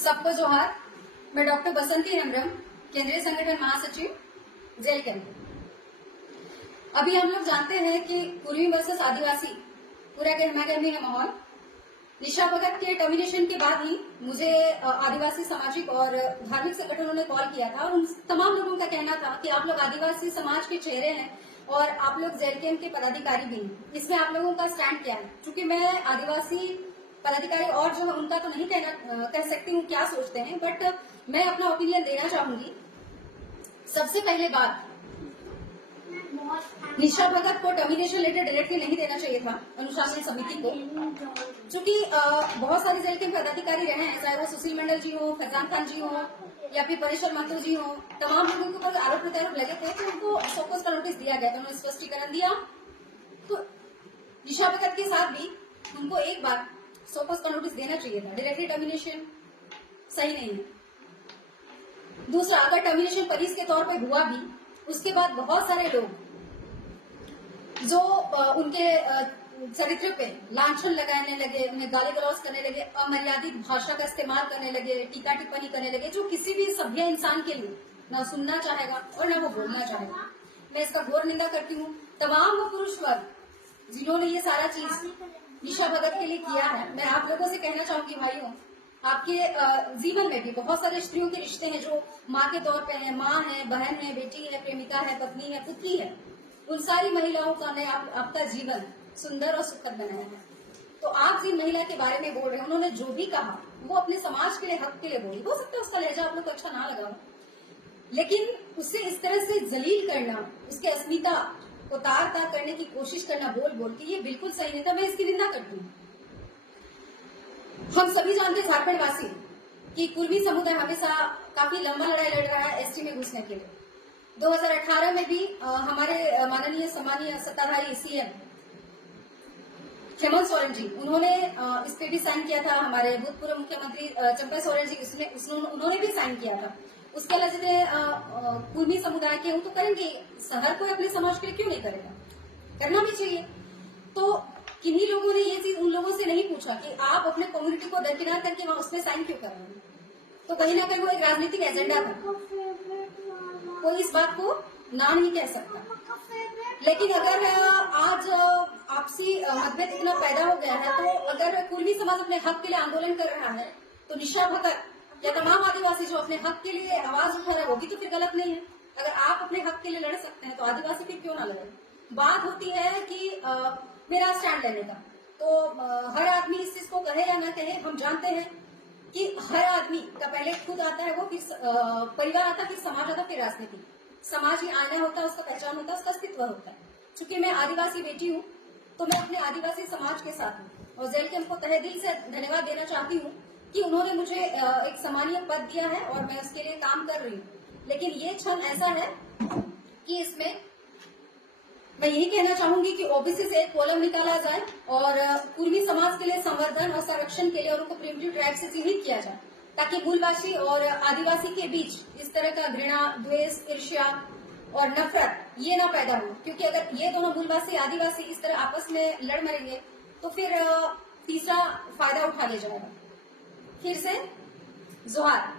सबको जोहार। मैं डॉक्टर बसंती हेम्ब्रम, केंद्रीय संगठन महासचिव, जेल कैंप। अभी हम लोग जानते हैं कि कुर्मी वर्सेस आदिवासी पूरा गहमा गहमी है माहौल। निशा भगत के टर्मिनेशन के बाद ही मुझे आदिवासी सामाजिक और धार्मिक संगठनों ने कॉल किया था और उन तमाम लोगों का कहना था कि आप लोग आदिवासी समाज के चेहरे हैं और आप लोग जेल कैंप के पदाधिकारी भी हैं। इसमें आप लोगों का स्टैंड क्या है? क्योंकि मैं आदिवासी पदाधिकारी और जो है उनका तो नहीं कह सकती हूँ क्या सोचते हैं, बट मैं अपना ओपिनियन देना चाहूंगी। सबसे पहले बात, निशा भगत को टर्मिनेशन लेटर डायरेक्टली नहीं देना चाहिए था अनुशासन समिति को, क्योंकि बहुत सारे जेल के पदाधिकारी रहे हैं, चाहे वो सुशील मंडल जी हो, फैजान खान जी हो या फिर परेश्वर महतो जी हो। तमाम लोगों के ऊपर आरोप प्रत्यारोप लगे थे तो उनको फोकस का नोटिस दिया गया था, उन्होंने स्पष्टीकरण दिया। तो निशा भगत के साथ भी उनको एक बार फोकस का नोटिस देना चाहिए था। डायरेक्टली टर्मिनेशन सही नहीं है। दूसरा, अगर टर्मिनेशन पुलिस के तौर पर हुआ भी, उसके बाद बहुत सारे लोग जो उनके चरित्र पे लांछन लगाने लगे, उन्हें गाली गलौज करने लगे, अमर्यादित भाषा का इस्तेमाल करने लगे, टीका टिप्पणी करने लगे, जो किसी भी सभ्य इंसान के लिए ना सुनना चाहेगा और ना वो बोलना चाहेगा। मैं इसका घोर निंदा करती हूँ। तमाम वो पुरुष वर्ग जिन्होंने ये सारा चीज निशा भगत के लिए किया है, मैं आप लोगों से कहना चाहूंगी भाइयों, आपके जीवन में भी बहुत सारे स्त्रियों के रिश्ते हैं जो माँ के तौर पे है, माँ है, बहन है, बेटी है, प्रेमिका है, पत्नी है, पुत्री है। उन सारी महिलाओं का ने आपका जीवन सुंदर और सुखद बनाया है। तो आप जिन महिला के बारे में बोल रहे हैं, उन्होंने जो भी कहा वो अपने समाज के लिए, हक के लिए बोली। हो सकता है उसका लहजा आप लोग को अच्छा ना लगा हो, लेकिन उसे इस तरह से जलील करना, उसके अस्मिता को तार करने की कोशिश करना बोल बोल के, ये बिल्कुल सही नहीं था। मैं इसकी निंदा करती हूँ। हम सभी जानते झारखंड वासी कि कुर्मी समुदाय हमेशा काफी लंबा लड़ाई लड़ रहा है एसटी में घुसने के लिए। 2018 में भी हमारे माननीय सम्मानीय सत्ताधारी सीएम हेमंत सोरेन जी, उन्होंने इस पे भी साइन किया था। हमारे भूतपूर्व मुख्यमंत्री चंपा सोरेन जी, उन्होंने भी साइन किया था। उसके अलावा जितने कुर्मी समुदाय के हूं तो करेंगे, हर कोई अपने समाज के लिए क्यों नहीं करेगा, करना भी चाहिए। तो किन्हीं लोगों ने ये चीज उन लोगों से नहीं पूछा कि आप अपने कम्युनिटी को दरकिनार करके वहां उसमें साइन क्यों कर रहे हैं। तो कहीं ना कहीं वो एक राजनीतिक एजेंडा था, कोई इस बात को ना नहीं कह सकता। लेकिन अगर आज आपसी मतभेद इतना पैदा हो गया है, तो अगर कुर्मी समाज अपने हक के लिए आंदोलन कर रहा है, तो निशा भगत या तमाम आदिवासी जो अपने हक के लिए आवाज उठा रहे हैं, वो भी तो फिर गलत नहीं है। अगर आप अपने हक के लिए लड़ सकते हैं तो आदिवासी फिर क्यों ना लड़े। बात होती है कि मेरा स्टैंड लेने का, तो हर आदमी इस चीज को कहे या ना कहे, हम जानते हैं कि हर आदमी का पहले खुद आता है, वो फिर परिवार आता है, फिर समाज आता है, फिर राजनीति। समाज ही आईना होता है, उसका पहचान होता है, उसका अस्तित्व होता है। चूंकि मैं आदिवासी बेटी हूँ तो मैं अपने आदिवासी समाज के साथ हूँ और जेल कैंप को तहे दिल से धन्यवाद देना चाहती हूँ कि उन्होंने मुझे एक सम्मानीय पद दिया है और मैं उसके लिए काम कर रही हूँ। लेकिन ये क्षण ऐसा है कि इसमें मैं यही कहना चाहूंगी कि ओबीसी से एक कॉलम निकाला जाए और कुर्मी समाज के लिए संवर्धन और संरक्षण के लिए उनको प्रिमिटिव ट्राइब से चिन्हित किया जाए, ताकि मूलवासी और आदिवासी के बीच इस तरह का घृणा, द्वेष, ईर्ष्या और नफरत ये ना पैदा हो। क्योंकि अगर ये दोनों मूलवासी आदिवासी इस तरह आपस में लड़ मरेंगे तो फिर तीसरा फायदा उठा ले जाएगा। फिर से जोहार।